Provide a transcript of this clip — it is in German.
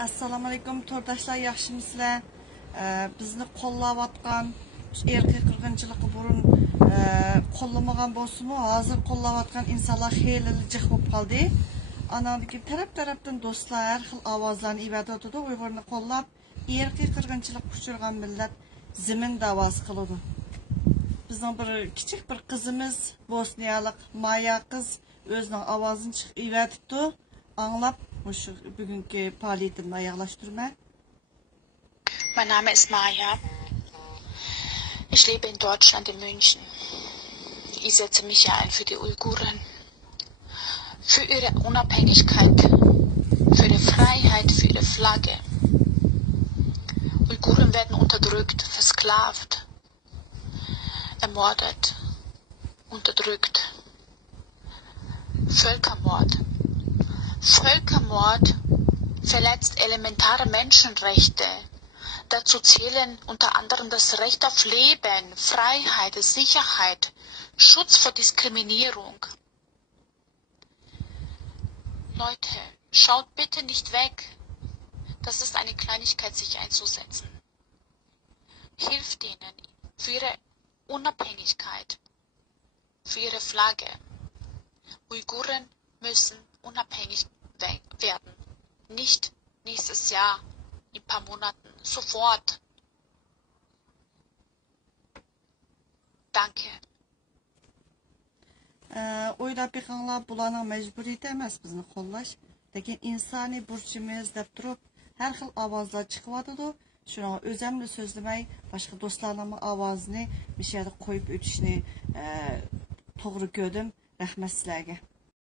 Assalamu alaikum tordaşlar, yaxşımısınızlar? Bizni qo'llayotgan erkak qirg'inchiligi burun qo'llamagan bo'lsa-mu, hozir qo'llayotgan insonlar xeyli jiq bo'lib qoldi. Anadagi taraf-tarafdan do'stlar har xil ovozlarni ivatadi. Uyg'urni qo'llab, erkak qirg'inchilik uchirgan millat zimin da'vosi qiladi. Bizning bir kichik bir qizimiz, Bosniyalik Maya qiz o'zining ovozini chiqib ivatibdi. Anlab bugünkü faaliyetimle ayaklaştırma. Mein Name ist Maya. Ich lebe in Deutschland, in München. Ich setze mich hier ein für die Uiguren, für ihre Unabhängigkeit, für ihre Freiheit, für ihre Flagge. Uiguren werden unterdrückt, versklavt, ermordet, unterdrückt. Völkermord. Völkermord verletzt elementare Menschenrechte. Dazu zählen unter anderem das Recht auf Leben, Freiheit, Sicherheit, Schutz vor Diskriminierung. Leute, schaut bitte nicht weg. Das ist eine Kleinigkeit, sich einzusetzen. Hilft ihnen für ihre Unabhängigkeit, für ihre Flagge. Uiguren müssen unabhängig werden. Nicht nächstes Jahr, in ein paar Monaten, sofort. Danke. O'ylab beqinglar, bularning majburiyati emas bizni qo'llash, lekin insoniy burchimiz deb turib, har xil ovozlar chiqyotidi. Shuni o'zimni so'zlamay, boshqa do'stlarning ovozini bu yerda qo'yib o'tishni to'g'ri ko'rdim. Rahmat sizlarga.